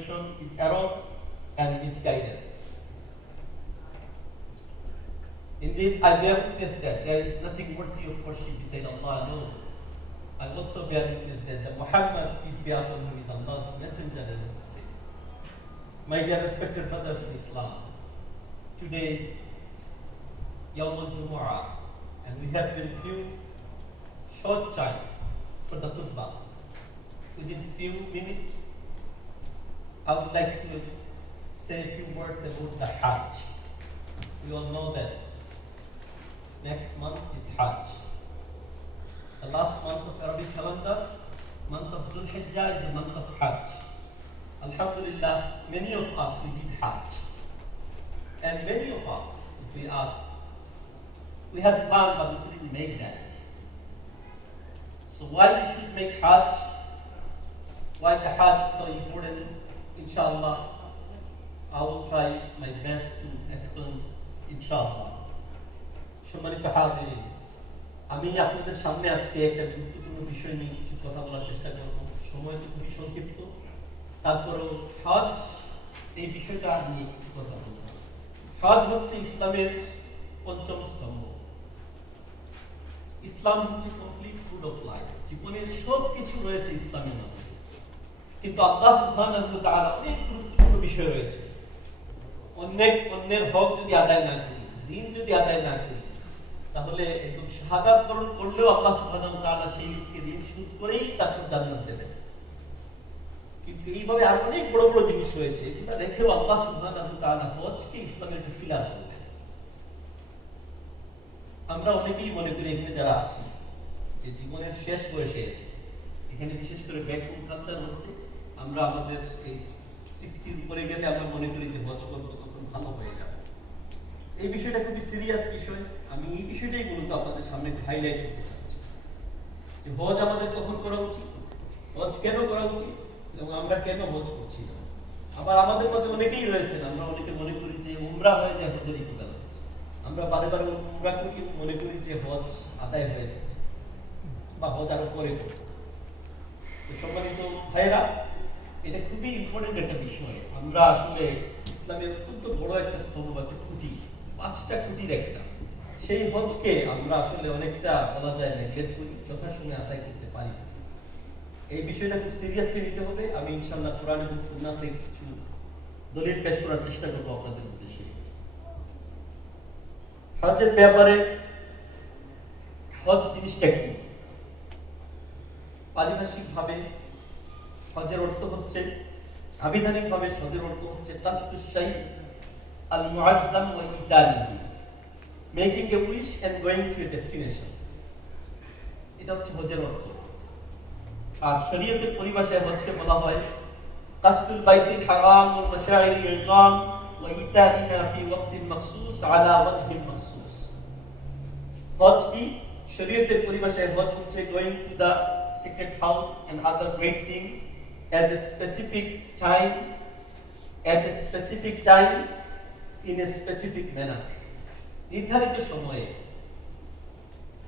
information is error and misguidance. Indeed, I bear witness that there is nothing worthy of worship beside Allah alone. I also bear witness that Muhammad, peace be upon him, is Allah's messenger and his slave. My dear respected brothers in Islam, today is Yawm al-Jumu'ah, and we have very few short time for the khutbah. Within few minutes, I would like to say a few words about the Hajj. We all know that next month is Hajj. The last month of Arabic calendar, month of Dhul Hijjah, is the month of Hajj. Alhamdulillah, many of us, we did Hajj. And many of us, if we ask, we had planned but we couldn't make that. So why we should make Hajj? Why the Hajj is so important? Inshallah, I will try my best to explain, inshallah. সম্মানিত হাজিরিন, আমি আপনাদের সামনে আজকে একটা গুরুত্বপূর্ণ বিষয় নিয়ে কিছু কথা বলার চেষ্টা করব। সময় তো খুবই সংক্ষিপ্ত, তারপরেও হজ এই বিষয়টা নিয়ে কিছু কথা বলব। হজ হচ্ছে ইসলামের পঞ্চম স্তম্ভ। ইসলাম হচ্ছে কমপ্লিট ফুড অফ লাইফ, জীবনের সব কিছু রয়েছে ইসলামের মধ্যে। কিন্তু আল্লাহ সুবহানাহু ওয়া তাআলা অনেক গুরুত্বপূর্ণ বিষয় রয়েছে। অন্যের হক যদি আদায় না করি, দিন যদি আদায় না করি, তাহলে একদম শাহাদাত বরণ করলেও আল্লাহ সুবহানাহু ওয়া তাআলা সেই লোককে ঋণ শোধ করেই তাকে জান্নাত দেবেন। কিন্তু এইভাবে আর অনেক বড় বড় জিনিস রয়েছে, এগুলো রেখেও আল্লাহ সুবহানাহু ওয়া তাআলা হজকে ইসলামের একটা পিলার বলেছেন। আমরা অনেকেই মনে করি এখানে যারা আছি যে জীবনের শেষ বয়সে এসে, এখানে বিশেষ করে ব্যাকগ্রাউন্ড কালচার হচ্ছে আমরা আমাদের এই 60 উপরে গেলে আমরা মনে করি যে হজ করবো তখন ভালো হয়ে যাবে। এই বিষয়টা খুবই সিরিয়াস বিষয়। আমি এই বিষয়টাই মূলত আপনাদের সামনে হাইলাইট করতে চাচ্ছি যে হজ আমাদের কখন করা উচিত, হজ কেন করা উচিত এবং আমরা কেন হজ করছি না। আবার আমাদের মাঝে অনেকেই রয়েছেন, আমরা অনেকে মনে করি যে উমরা হয়ে যায় হজের ইকুইভ্যালেন্ট। আমরা বারে বারে উমরা করি কিন্তু মনে করি যে হজ আদায় হয়ে যাচ্ছে বা হজ আরো পরে করব। তো সম্মানিত ভাইরা, এটা খুবই ইম্পর্টেন্ট একটা বিষয়। আমরা আসলে ইসলামের অত্যন্ত বড় একটা স্তম্ভ, একটা খুঁটি, 5টা খুঁটির একটা, সেই হজকে আমরা আসলে অনেকটা বলা যায় নেগলেক্ট করি, যথাসময়ে আদায় করতে পারি। এই বিষয়টা খুব সিরিয়াসলি নিতে হবে। আমি ইনশাআল্লাহ কোরআন এবং সুন্নাহ থেকে কিছু দলিল পেশ করার চেষ্টা করব আপনাদের উদ্দেশ্যে। হজের ব্যাপারে হজ জিনিসটা কি? পারিভাষিক ভাবে হজের অর্থ হচ্ছে, আবিধানিক ভাবে হজের অর্থ হচ্ছে কাসদুশ শাই আল মুআজ্জাম ওয়া ইদারিহি, making a wish and going to a destination. এটা হচ্ছে হজের অর্থ। আর শরীয়তের পরিভাষায় হজকে বলা হয় কাসদুল বাইতুল হারাম ওয়াল মাশাইরিল ইযাম ওয়া ইতাইহা ফি ওয়াক্তিন মাখসুস আলা ওয়াজহিন মাখসুস। হজ কি? শরীয়তের পরিভাষায় হজ হচ্ছে going to the sacred house and other great things at a specific time in a specific manner. নির্ধারিত সময়ে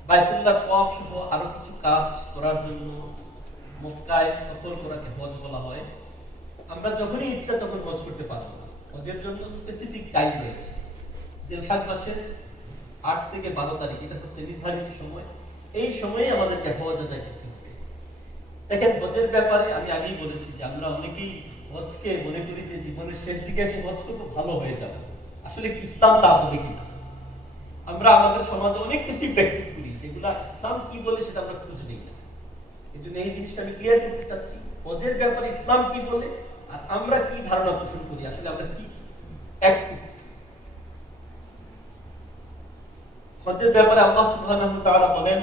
বাইতুল্লাহ তওয়াফ সহ আরো কিছু কাজ করার জন্য মক্কায় সফর করাকে হজ বলা হয়। আমরা যখনই ইচ্ছা তখন হজ করতে পারবো না, হজের জন্য স্পেসিফিক টাইম রয়েছে। জিলহজ মাসের 8 থেকে 12 তারিখ, এটা হচ্ছে নির্ধারিত সময়। এই সময়ে আমাদেরকে হজ আদায় করতে হবে। দেখেন, হজের ব্যাপারে আমি আগেই বলেছি যে আমরা অনেকেই হজকে মনে করি যে জীবনের শেষ দিকে এসে হজ করবো, ভালো হয়ে যাবে। আসলে কি ইসলাম তা বলে কিনা? আমরা আমাদের সমাজে অনেক কিছু প্র্যাকটিস করি যেগুলা ইসলাম কি বলে সেটা আমরা খুঁজে নিই না। এই জন্য এই জিনিসটা আমি ক্লিয়ার করতে চাচ্ছি, হজের ব্যাপারে ইসলাম কি বলে আর আমরা কি ধারণা পোষণ করি, আসলে আমরা কি অ্যাক্ট করছি। হজের ব্যাপারে আল্লাহ সুবহানাহু ওয়া তাআলা বলেন,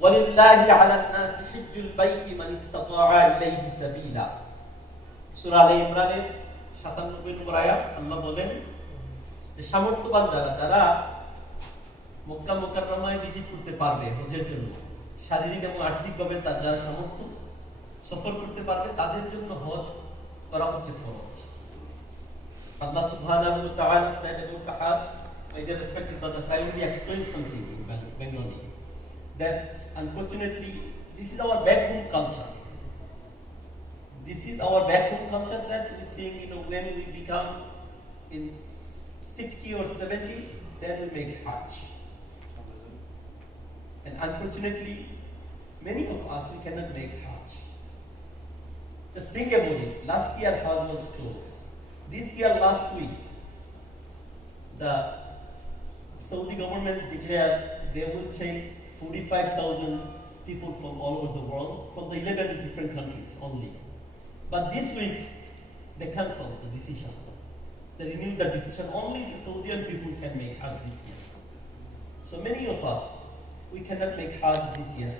ওয়ালিল্লাহি আলান নাসি হিজ্জুল বাইতি মান ইসতাতাআ ইলাইহি সাবিলা। সূরা আলে ইমরানের 97 নম্বর আয়াত। আল্লাহ বলেন যে সামর্থ্যবান যারা মক্কা মুকাররমায় ভিজিট করতে পারবে হজের জন্য, শারীরিক এবং আর্থিকভাবে যারা সামর্থ্য সফর করতে পারবে, তাদের জন্য হজ করা হচ্ছে ফরজ। আল্লাহ সুবহানাহু ওয়া তাআলা said about the Hajj, my dear respected brothers, I will explain something in Bengali, that unfortunately this is our back home culture. This is our back home culture that we think, when we become in 60 or 70, then we make Hajj. And unfortunately, many of us, we cannot make Hajj. Just think about it. Last year, Hajj was closed. This year, last week, the Saudi government declared they will take 45,000 people from all over the world, from the 11 different countries only. But this week, they cancelled the decision. They renewed the decision. Only the Saudian people can make Hajj this year. So many of us, we cannot make Hajj this year.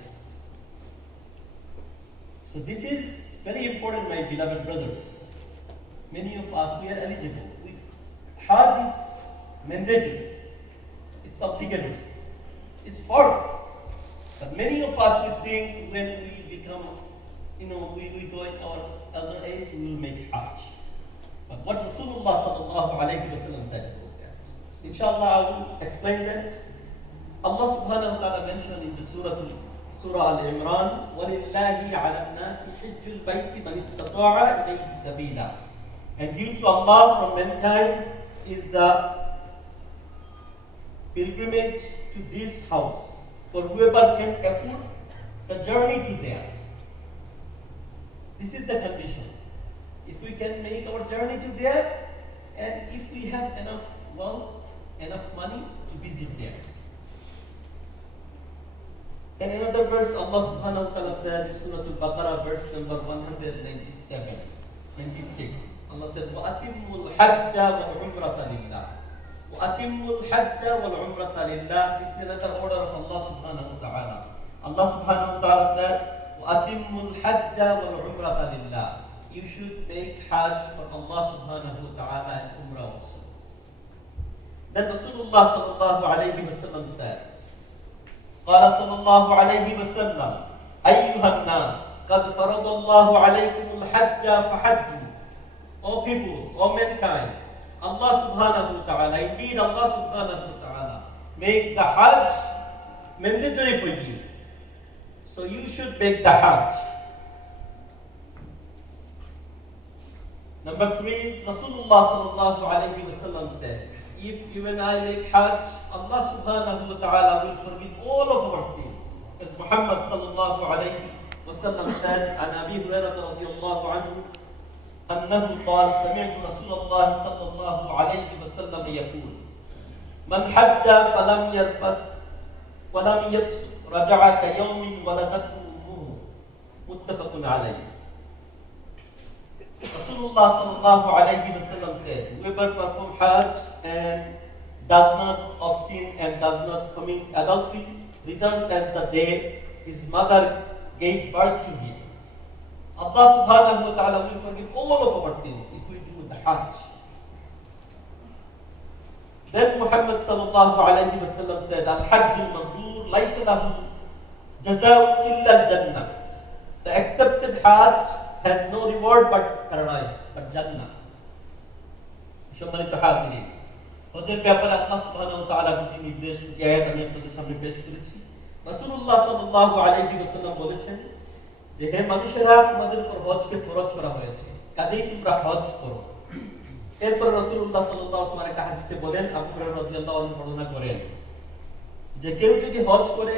So this is very important, my beloved brothers. Many of us, we are eligible. Hajj is mandatory. It's obligatory. It's fard. But many of us, we think when we become, we go in our elder age, we will make Hajj. But what Rasulullah sallallahu alayhi wa sallam said about that? Inshallah, I will explain that. Allah subhanahu wa ta'ala mentioned in the Surah Al-Imran, وَلِلَّهِ عَلَى النَّاسِ حِجُّ الْبَيْتِ مَنِ اسْتَطَاعَ إِلَيْهِ سَبِيلًا. And due to Allah from mankind is the pilgrimage to this house. For whoever can afford the journey to there. This is the condition. If we can make our journey to there, and if we have enough wealth, enough money to visit there. In another verse, Allah subhanahu wa ta'ala said in Surah Al-Baqarah, verse number 197, 96. Allah said, وَأَتِمُّ الْحَجَّ وَالْعُمْرَةَ لِلَّهِ. وَأَتِمُّ الْحَجَّ وَالْعُمْرَةَ لِلَّهِ. This is another order of Allah subhanahu wa ta'ala. Allah subhanahu wa ta'ala said, وَأَتِمُّ الْحَجَّ وَالْعُمْرَةَ لِلَّهِ. You should make Hajj for Allah subhanahu wa ta'ala and Umrah also. Then Rasulullah sallallahu alayhi wa sallam said, قال صلى الله عليه وسلم أيها الناس قد فرض الله عليكم الحج فحجوا. O people, O mankind, Allah subhanahu wa ta'ala, indeed Allah subhanahu wa ta'ala, make the Hajj mandatory for you. So you should make the Hajj. Number 3 is Rasulullah sallallahu alayhi wa sallam said, if you and I make Hajj, Allah subhanahu wa ta'ala will forgive all of our sins. As Muhammad sallallahu alayhi wa sallam said, عن أبي هريرة رضي الله عنه أنه قال سمعت رسول الله صلى الله عليه وسلم يقول من حج فلم يرفث ولم يفسق رجع كيوم ولدته أمه متفق عليه. Rasulullah sallallahu alayhi wa sallam said, whoever performs Hajj and does not obscene and does not commit adultery, returns as the day his mother gave birth to him. Allah subhanahu wa ta'ala will forgive all of our sins if we do the Hajj. Then Muhammad sallallahu alayhi wa sallam said, Al-Hajj al-Mabrur laysa lahu jaza'u illa al-Jannah. The accepted Hajj has no reward but paradise, but Jannah. সম্মানিত হাজিরিন, হজের ব্যাপারে আল্লাহ সুবহানাহু ওয়া তাআলা দুটি নির্দেশ, দুটি আয়াত আমি আপনাদের সামনে পেশ করেছি। রাসূলুল্লাহ সাল্লাল্লাহু আলাইহি ওয়াসাল্লাম বলেছেন যে হে মানুষেরা, তোমাদের উপর হজকে ফরজ করা হয়েছে, কাজেই তোমরা হজ করো। এরপর রাসূলুল্লাহ সাল্লাল্লাহু আলাইহি ওয়াসাল্লাম একটা হাদিসে বলেন, আবু হুরায়রা রাদিয়াল্লাহু আনহু বর্ণনা করেন যে কেউ যদি হজ করে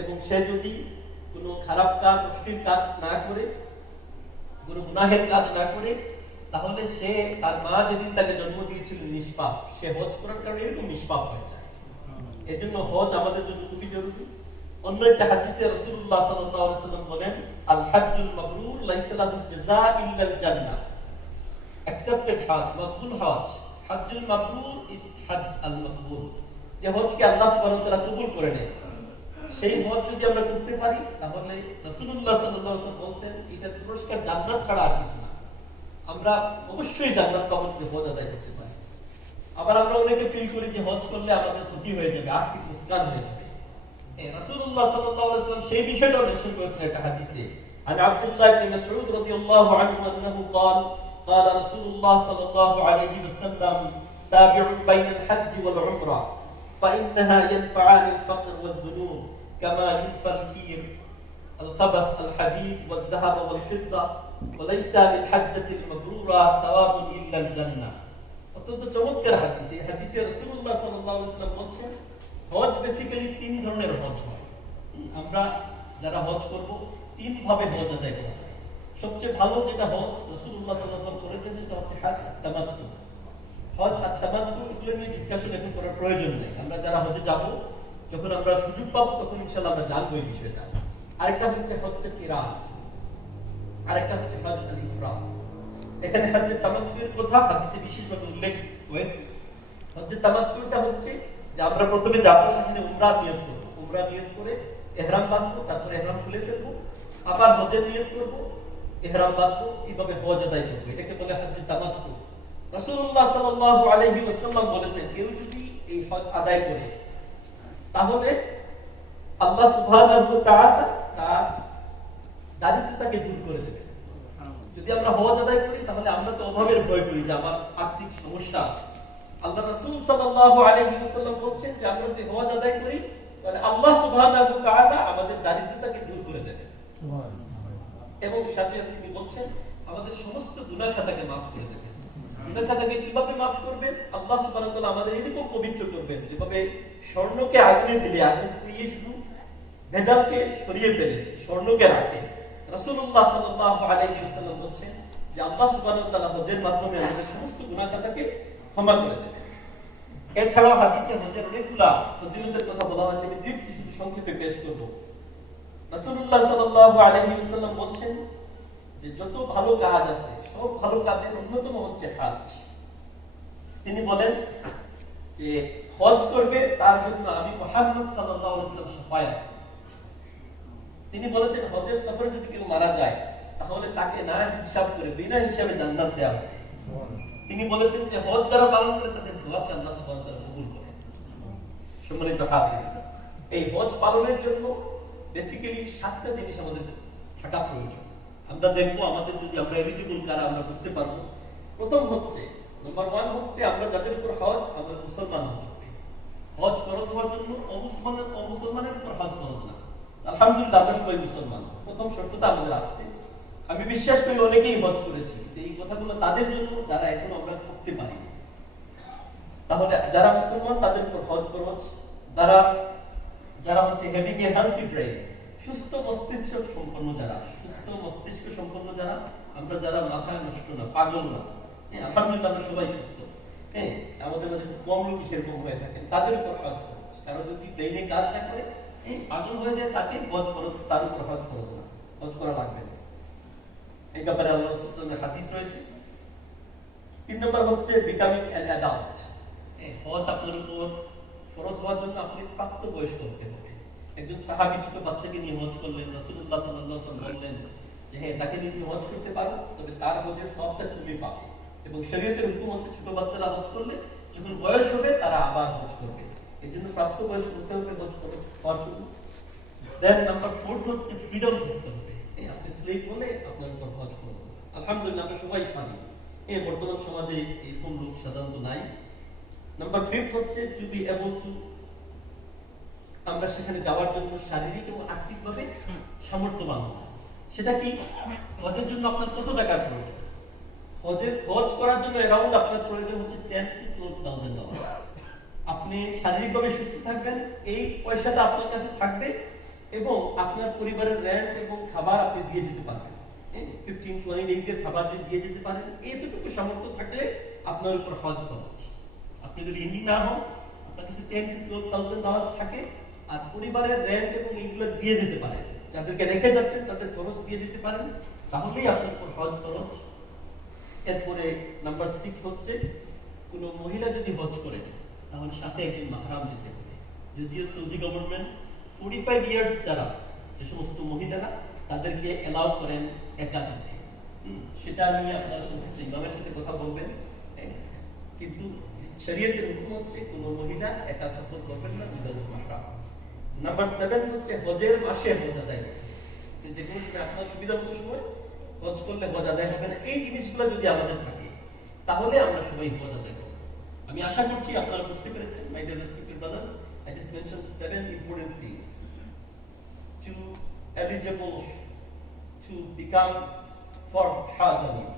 এবং সে যদি কোনো খারাপ কাজ, অশ্লীল কাজ না করে, কোনো গুনাহের কাজ না করে, তাহলে সে তার মা যেদিন তাকে জন্ম দিয়েছিল নিষ্পাপ, সে হজ করার কারণে এরকম নিষ্পাপ হয়ে যায়। এজন্য হজ আমাদের জন্য খুবই জরুরি। অন্য একটা হাদিসে রাসূলুল্লাহ সাল্লাল্লাহু আলাইহি ওয়াসাল্লাম বলেন, আল হজ্জুল মাবরুর লাইসা লাহু জাযা ইল্লা আল জান্নাহ। Accepted Hodge, Makbul Hodge, হজ্জুল Mabrur is হজ আল মাকবুল, যে হজকে আল্লাহ সুবহানাহু ওয়া তাআলা কবুল করে নেন। সেই হজ যদি আমরা করতে পারি, তাহলে রাসূলুল্লাহ সাল্লাল্লাহু আলাইহি ওয়াসাল্লাম বলেন এটার পুরস্কার জান্নাত ছাড়া আর কিছু না। আমরা অবশ্যই জান্নাত পাবো যদি হজ আদায় করতে পারি। আবার আমরা অনেকে ফিল করি যে হজ করলে আমাদের ক্ষতি হয়ে যাবে, আর্থিক লোকসান হয়ে যাবে। রাসূলুল্লাহ সাল্লাল্লাহু আলাইহি ওয়াসাল্লাম সেই বিষয়টা মেনশন করেছেন একটা হাদিসে। عن عبد الله بن مسعود رضي الله عنه أنه قال قال رسول الله صلى الله عليه وسلم تابعوا بين الحج والعمرة فإنها ينفعان الفقر والذنوب كما ينفع الكير الخبث الحديد والذهب والفضة ওয়ালাইসা লিল হাজ্জাতিল মাবরুরা সাওয়াবুন ইল্লাল জান্নাহ। অত্যন্ত চমৎকার হাদিস। এই হাদিসে রাসূলুল্লাহ সাল্লাল্লাহু আলাইহি ওয়াসাল্লাম বলেন হজ বেসিক্যালি তিন ধরনের হজ হয়। আমরা যারা হজ করব তিন ভাবে হজ আদায় করা যায়। সবচেয়ে ভালো যেটা হজ রাসূলুল্লাহ সাল্লাল্লাহু আলাইহি ওয়াসাল্লাম করেছেন সেটা হচ্ছে হজ আত-তামাত্তু। হজ আত-তামাত্তু এগুলো নিয়ে ডিসকাশন এখন করার প্রয়োজন নেই। আমরা যারা হজে যাব যখন আমরা সুযোগ পাবো তখন ইনশাআল্লাহ আমরা জানবো এই বিষয়টা। আরেকটা হচ্ছে হজ্জে কিরান, আরেকটা হচ্ছে হজ আল-ইফরাদ। এখানে হজ্জে তামাত্তুর কথা হাদিসে বিশেষভাবে উল্লেখ হয়েছে। হজ্জে তামাত্তুটা হচ্ছে যে আমরা প্রথমে যাব সেখানে উমরা নিয়ত করব, উমরা নিয়ত করে ইহরাম বাঁধবো, তারপরে ইহরাম খুলে ফেলবো, আবার হজের নিয়ত করব, ইহরাম বাঁধবো, এইভাবে হজ আদায় করব। এটাকে বলে হজ্জে তামাত্তু। রাসূলুল্লাহ সাল্লাল্লাহু আলাইহি ওয়াসাল্লাম বলেছেন কেউ যদি এই হজ আদায় করে তাহলে আল্লাহ সুবহানাহু ওয়া তাআলা তার দারিদ্রতাকে দূর করে দেবে। যদি আমরা হজ আদায় করি তাহলে আমরা তো অভাবের ভয় করি যে আমার আর্থিক সমস্যা আছে। আল্লাহ রাসূল সাল্লাল্লাহু আলাইহি ওয়াসাল্লাম বলেন যে আমরা যদি হজ আদায় করি তাহলে আল্লাহ সুবহানাহু ওয়া তাআলা আমাদের দারিদ্রতাকে দূর করে দেবে। এবং সাথে তিনি বলেন আমাদের সমস্ত গুনাহ খাতাকে maaf করে দেবে। গুনাহ খাতাকে কিভাবে maaf করবেন? আল্লাহ সুবহানাহু ওয়া তাআলা আমাদের এরকম পবিত্র করবেন যেভাবে স্বর্ণকে আগুনে দিলে আগুন পুড়িয়ে শুধু ভেজালকে সরিয়ে ফেলে স্বর্ণকে রাখে। রাসূলুল্লাহ সাল্লাল্লাহু আলাইহি ওয়াসাল্লাম বলেন যে আল্লাহ সুবহানাহু ওয়া তাআলা হজের মাধ্যমে আমাদের সমস্ত গুনাহ খাতাকে ক্ষমা করে দেবেন। এছাড়াও হাদিসে হজের অনেকগুলা ফজিলতের কথা বলা হয়েছে। আমি দুইটি শুধু সংক্ষেপে পেশ করব। রাসূলুল্লাহ সাল্লাল্লাহু আলাইহি ওয়াসাল্লাম বলেন যে যত ভালো কাজ আছে সব ভালো কাজের অন্যতম হচ্ছে হজ। তিনি বলেন যে হজ করবে তার জন্য আমি মুহাম্মদ সাল্লাল্লাহু আলাইহি ওয়াসাল্লাম শাফায়াত। তিনি বলেছেন হজের সফরে যদি কেউ মারা যায় তাহলে তাকে না হিসাব করে বিনা হিসাবে জান্নাত দেওয়া হবে। তিনি বলেছেন যে হজ যারা পালন করে তাদের দোয়াকে আল্লাহ সুবহানাহু ওয়া তাআলা কবুল করেন। সম্মানিত হাজিরিন, এই হজ পালনের জন্য বেসিক্যালি 7টা জিনিস আমাদের থাকা প্রয়োজন। আমরা দেখবো আমাদের যদি আমরা এলিজিবল কারা আমরা বুঝতে পারবো। প্রথম হচ্ছে নাম্বার 1 হচ্ছে আমরা যাদের উপর হজ আমরা মুসলমান হতে হবে। হজ ফরজ হওয়ার জন্য অমুসলমানের উপর হজ ফরজ না। আলহামদুলিল্লাহ আমরা সবাই মুসলমান। প্রথম শর্তটা আমাদের আছে। আমি বিশ্বাস করি অনেকেই হজ করেছি। এই কথাগুলো তাদের জন্য যারা এখনো আমরা করতে পারি। তাহলে যারা মুসলমান তাদের উপর হজ ফরজ। যারা হচ্ছে হ্যাভিং এ হেলথি ব্রেইন, সুস্থ মস্তিষ্ক সম্পন্ন যারা, সুস্থ মস্তিষ্ক সম্পন্ন যারা, আমরা যারা মাথায় নষ্ট না, পাগল না, আলহামদুলিল্লাহ আমরা সবাই সুস্থ। আমাদের মাঝে কম লোক সেরকম হয়ে থাকেন, তাদের উপর হজ ফরজ। কারণ যদি ব্রেইনে কাজ না করে পাগল হয়ে যায় তাকে হজ ফরজ, তার উপর হজ ফরজ না, হজ করা লাগবে না। এই ব্যাপারে আল্লাহ রাসূল সাল্লাল্লাহু আলাইহি ওয়াসাল্লামের হাদিস রয়েছে। 3 নম্বর হচ্ছে বিকামিং অ্যান অ্যাডাল্ট। হজ আপনার উপর ফরজ হওয়ার জন্য আপনি প্রাপ্তবয়স্ক হতে হবে। একজন সাহাবী ছোট বাচ্চাকে নিয়ে হজ করলেন। রাসূলুল্লাহ সাল্লাল্লাহু আলাইহি ওয়াসাল্লাম বললেন যে হ্যাঁ তাকে যদি হজ করতে পারো তবে তার হজের সওয়াবটা তুমি পাবে। এবং শরীয়তের হুকুম হচ্ছে ছোট বাচ্চারা হজ করলে যখন বয়স হবে তারা আবার হজ করবে। এজন্য প্রাপ্তবয়স্ক হতে হবে হজ করার জন্য। দেন নাম্বার 4 হচ্ছে ফ্রিডম থাকতে হবে। আপনি স্লেভ হলে আপনার উপর হজ ফরজ। আলহামদুলিল্লাহ আমরা সবাই স্বাধীন। বর্তমান সমাজে এরকম লোক সাধারণত নাই। নাম্বার 5 হচ্ছে টু বি এবল টু, আমরা সেখানে যাওয়ার জন্য শারীরিক এবং আর্থিকভাবে সামর্থ্যবান হওয়া। সেটা কি? হজের জন্য আপনার কত টাকার প্রয়োজন? হজ করার জন্য অ্যারাউন্ড আপনার প্রয়োজন হচ্ছে $10,000 to $12,000। আপনি শারীরিকভাবে সুস্থ থাকবেন, এই পয়সাটা আপনার কাছে থাকবে এবং আপনার পরিবারের রেন্ট এবং খাবার আপনি দিয়ে যেতে পারবেন। 15-20 ডেজ এর খাবার যদি দিয়ে যেতে পারেন, এতটুকু সামর্থ্য থাকলে আপনার উপর হজ ফরজ। আপনি যদি ইনি না হন, আপনার কাছে $10,000 to $12,000 থাকে আর পরিবারের রেন্ট এবং এইগুলো দিয়ে যেতে পারেন, যাদেরকে রেখে যাচ্ছেন তাদের খরচ দিয়ে যেতে পারেন, তাহলেই আপনার উপর হজ ফরজ। এরপরে নাম্বার 6 হচ্ছে কোন মহিলা যদি হজ করে তাহলে সাথে একজন মাহরাম যেতে হবে। যদিও সৌদি গভর্নমেন্ট 45 ইয়ার্স যারা, যে সমস্ত মহিলারা তাদেরকে এলাউ করেন একা যেতে, সেটা নিয়ে আপনারা সংশ্লিষ্ট ইমামের সাথে কথা বলবেন। কিন্তু শরীয়তের হুকুম হচ্ছে কোন মহিলা একা সফর করবেন না উইদাউট মাহরাম। নাম্বার 7 হচ্ছে হজের মাসে হজ আদায় করতে। যে কোনো সময় আপনার সুবিধা মতো সময় হজ করলে হজ আদায় হবে না। এই জিনিসগুলো যদি আমাদের থাকে তাহলে আমরা সবাই হজ আদায় করব। আমি আশা করছি আপনারা বুঝতে পেরেছেন। My dear respected brothers, I just mentioned 7 important things to eligible to become for Hajj on you.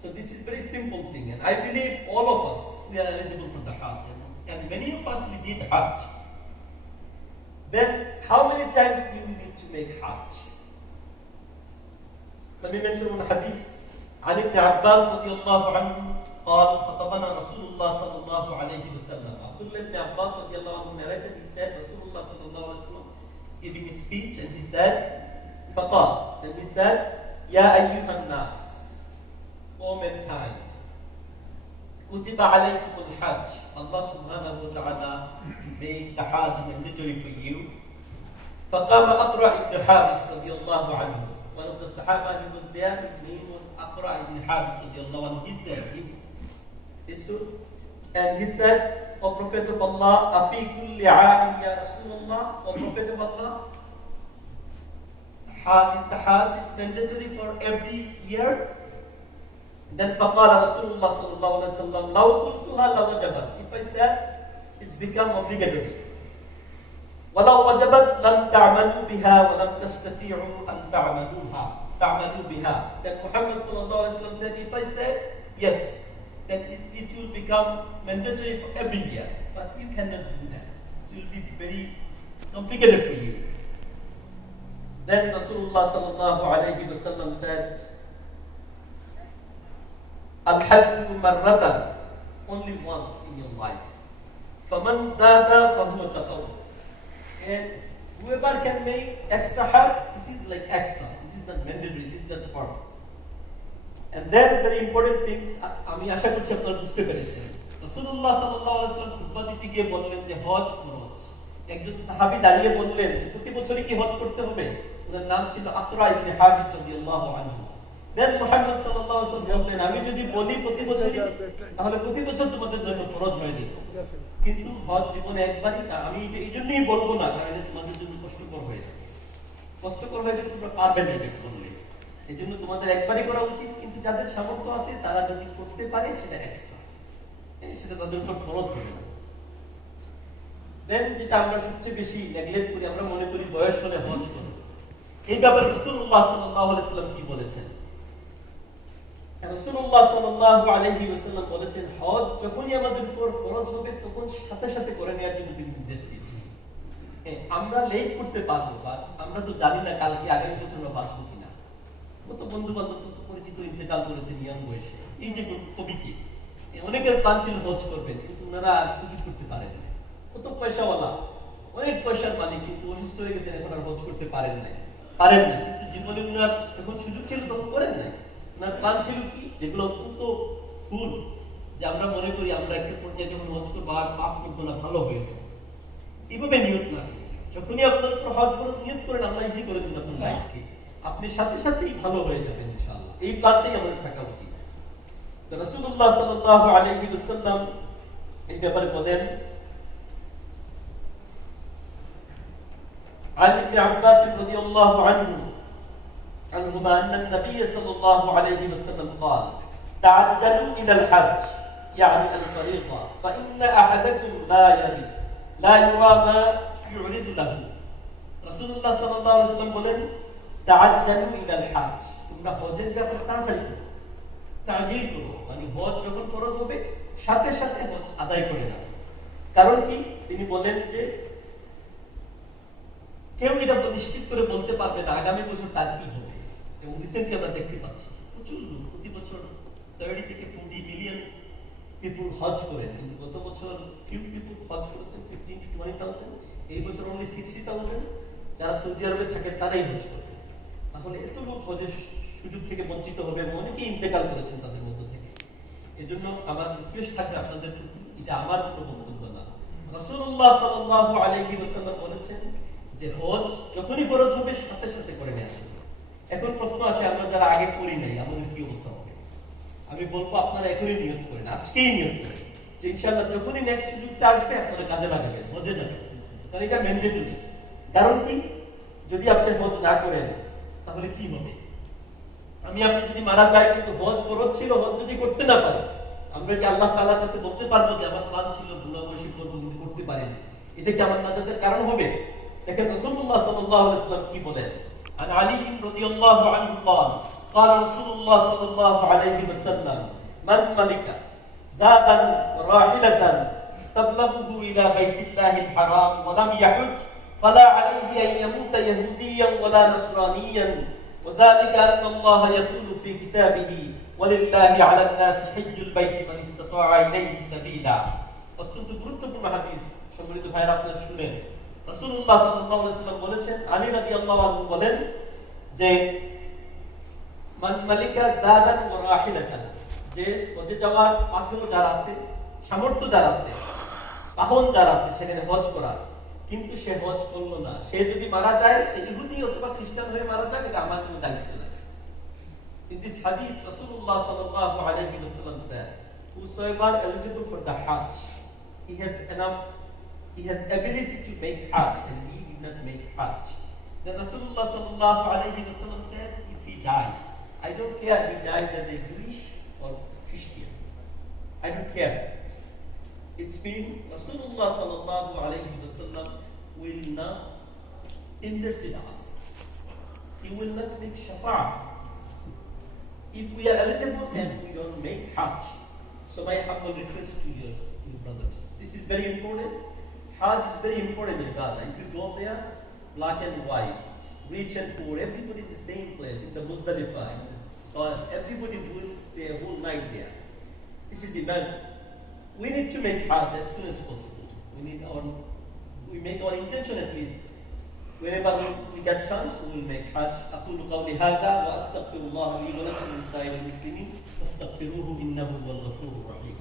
So this is very simple thing, and I believe all of us, we are eligible for the Hajj, and many of us we did Hajj. Then how many times do we need to make Hajj? Let me mention one hadith. عن ابن عباس رضي الله عنه قال خطبنا رسول الله صلى الله عليه وسلم. Abdullah ibn Abbas رضي الله عنه narrated, he said, Rasulullah صلى الله عليه وسلم is giving a speech, and he said, فقال, and he said, يا أيها الناس, O mankind, كتب عليكم الحج. Allah subhanahu wa ta'ala made the Hajj mandatory for you. فقام أقرع ibn Habis رضي الله عنه. One of the Sahaba, he was there, his name was Aqra ibn Habis radiallahu anhu. He said, he stood, and he said, O Prophet of Allah, Afi kulli aam ya Rasulullah, O Prophet of Allah, the Hajj is mandatory for every year. Then فقال رسول الله صلى الله عليه وسلم لو قلتها لوجبت. If I said, it's become obligatory. ولو وجبت لم تعملوا بها ولم تستطيعوا أن تعملوا بها. Then Muhammad صلى الله عليه وسلم said, if I said yes, then it will become mandatory for every year. But you cannot do that. It will be very complicated for you. Then Rasulullah صلى الله عليه وسلم said, Al-Hajj marratan, only once in your life. فَمَنْ زَادَ فَهُوَ تَطَوُّعٌ. And whoever can make extra Hajj, this is like extra. This is not mandatory, this is not farm. And then very important things, আমি আশা করছি আপনারা বুঝতে পেরেছেন। রাসূলুল্লাহ সাল্লাল্লাহু আলাইহি ওয়াসাল্লাম খুতবা দিতে গিয়ে বললেন যে হজ ফরজ। একজন সাহাবী দাঁড়িয়ে বললেন যে প্রতি বছরই কি হজ করতে হবে? ওনার নাম ছিল আকরা ইবনে হাবিস রাদিয়াল্লাহু আনহু। Then Muhammad sallallahu alaihi wasallam বললেন, আমি যদি বলি প্রতি বছরই, তাহলে প্রতি বছর তোমাদের জন্য ফরজ হয়ে যেত। কিন্তু হজ জীবনে একবারই, আমি এটা এইজন্যই বলবো না কারণ এটা তোমাদের জন্য কষ্টকর হয়ে যাবে। কষ্টকর হয়ে যাবে, তোমরা পারবে না এটা করলে। এজন্য তোমাদের একবারই করা উচিত, কিন্তু যাদের সামর্থ্য আছে তারা যদি করতে পারে সেটা এক্সট্রা, সেটা তাদের উপর ফরজ হবে না। দেন যেটা আমরা সবচেয়ে বেশি নেগলেক্ট করি, আমরা মনে করি বয়স হলে হজ করব। এই ব্যাপারে রাসূলুল্লাহ সাল্লাল্লাহু আলাইহি ওয়াসাল্লাম কি বলেছেন? রাসূলুল্লাহ সাল্লাল্লাহু আলাইহি ওয়াসাল্লাম বলেছেন, হজ যখনই আমাদের উপর ফরজ হবে তখন সাথে সাথে করে নেওয়ার জন্য তিনি নির্দেশ দিয়েছেন। আমরা লেট করতে পারবো, আমরা তো জানি না কালকে আগামী বছর আমরা বাঁচবো কিনা। কত বন্ধু বান্ধব পরিচিত ইন্তেকাল করেছেন ইয়াং বয়সে। এই যে কবিকে অনেকের প্ল্যান ছিল হজ করবেন, কিন্তু ওনারা সুযোগ করতে পারেন না। কত পয়সাওয়ালা, অনেক পয়সার মালিক, কিন্তু অসুস্থ হয়ে গেছেন, এখন আর হজ করতে পারেন না। কিন্তু জীবনে ওনার যখন সুযোগ ছিল তখন করেন নাই। ওনার প্ল্যান ছিল কি, যেগুলো অত্যন্ত ভুল, যে আমরা মনে করি আমরা একটা পর্যায়ে যখন হজ করবো আর পাপ করবো না, ভালো হয়ে যাবে, এইভাবে নিয়ত না। যখনই আপনার উপর হজ করে নিয়ত করেন, আল্লাহ ইজি করে দিন আপনার লাইফকে, আপনি সাথে সাথেই ভালো হয়ে যাবেন ইনশাআল্লাহ। এই প্ল্যানটাই আমাদের থাকা উচিত। রাসূলুল্লাহ সাল্লাল্লাহু আলাইহি ওয়াসাল্লাম এই ব্যাপারে বলেন, عن ابن عباس رضي الله عنهما أن النبي صلى الله عليه وسلم قال تعجلوا إلى الحج يعني الفريضة فإن أحدكم لا يرى ما يعرض له. রাসূলুল্লাহ সাল্লাল্লাহু আলাইহি ওয়াসাল্লাম বলেন, تعجلوا إلى الحج, তোমরা হজের ব্যাপারে তাড়াতাড়ি করো, তাজিল করো, মানে হজ যখন ফরজ হবে সাথে সাথে হজ আদায় করে নাও। কারণ কি, তিনি বলেন যে কেউ এটা নিশ্চিত করে বলতে পারবে না আগামী বছর তার কি হবে। এবং রিসেন্টলি আমরা দেখতে পাচ্ছি প্রচুর লোক প্রতি বছর 30 থেকে 40 মিলিয়ন পিপল হজ করেন, কিন্তু গত বছর ফিউ পিপল হজ করেছেন 15 to 20,000। এই বছর অনলি 60,000 যারা সৌদি আরবে থাকেন তারাই হজ করবে। তাহলে এত লোক হজের সুযোগ থেকে বঞ্চিত হবে, অনেকেই ইন্তেকাল করেছেন তাদের মধ্য থেকে। এজন্য আমার রিকোয়েস্ট থাকবে আপনাদের প্রতি, এটা আমার কোনো বক্তব্য না, রাসূলুল্লাহ সাল্লাল্লাহু আলাইহি ওয়াসাল্লাম বলেছেন যে হজ যখনই ফরজ হবে সাথে সাথে করে নেওয়া যাবে। এখন প্রশ্ন আসে, আমরা যারা আগে করি নাই আমাদের কি অবস্থা হবে? আমি বলবো আপনারা এখনই নিয়ত করেন, আজকেই নিয়ত করেন যে ইনশাআল্লাহ যখনই নেক্সট সুযোগটা আসবে আপনারা কাজে লাগাবেন, হজে যাবেন। কারণ এটা ম্যান্ডেটরি। কারণ কি, যদি আপনি হজ না করেন তাহলে কি হবে? আপনি যদি মারা যায় কিন্তু হজ ফরজ ছিল, হজ যদি করতে না পারে, আমরা কি আল্লাহ তাআলার কাছে বলতে পারবো যে আমার প্ল্যান ছিল বুড়া বয়সে করবো কিন্তু করতে পারিনি? এটা কি আমার নাজাতের কারণ হবে? দেখেন রাসূলুল্লাহ সাল্লাল্লাহু আলাইহি ওয়াসাল্লাম কি বলেন, আন আলী রাদিয়াল্লাহু আনহু قال قال رسول الله صلى الله عليه وسلم من ملك زادا راحلة تبلغه إلى بيت الله الحرام ولم يحج فلا عليه أن يموت يهوديا ولا نصرانيا وذلك أن الله يقول في كتابه ولله على الناس حج البيت من استطاع إليه سبيلا. অত্যন্ত গুরুত্বপূর্ণ হাদিস সম্মানিত ভাইরা আপনারা শুনেন। রাসূলুল্লাহ সাল্লাল্লাহু আলাইহি ওয়াসাল্লাম বলেছেন, আলী রাদিয়াল্লাহু আনহু বলেন যে মান মালিকা যাদান ওয়া রাহিলাতান, যে হজে যাওয়ার পাথেও যার আছে, সামর্থ্য যার আছে, বাহন যার আছে সেখানে হজ করার, কিন্তু সে হজ করলো না, সে যদি মারা যায়, সে ইহুদি অথবা খ্রিস্টান হয়ে মারা যায়, এটা আমার কোনো দায়িত্ব নাই। In this hadith, Rasulullah sallallahu alayhi wa sallam said, whosoever eligible for the Hajj, he has ability to make Hajj, and he did not make Hajj. Then Rasulullah sallallahu alayhi wa sallam said, if he dies, I don't care if he dies as a Jewish or Christian. I don't care. It's been Rasulullah sallallahu alayhi wa sallam will not intercede us. He will not make shafa'ah. If we are eligible and we don't make Hajj. So my humble request to your brothers. This is very important. Hajj is very important in Ghana. If you go there, black and white, rich and poor, everybody in the same place, in the Muzdalifah, in the soil, everybody will stay a whole night there. This is the magic. We need to make Hajj as soon as possible. We make our intention at least. Whenever we get chance, we will make Hajj. أقول قولي هذا وأستغفر الله لي ولكم من سائر المسلمين فاستغفروه إنه هو الغفور الرحيم.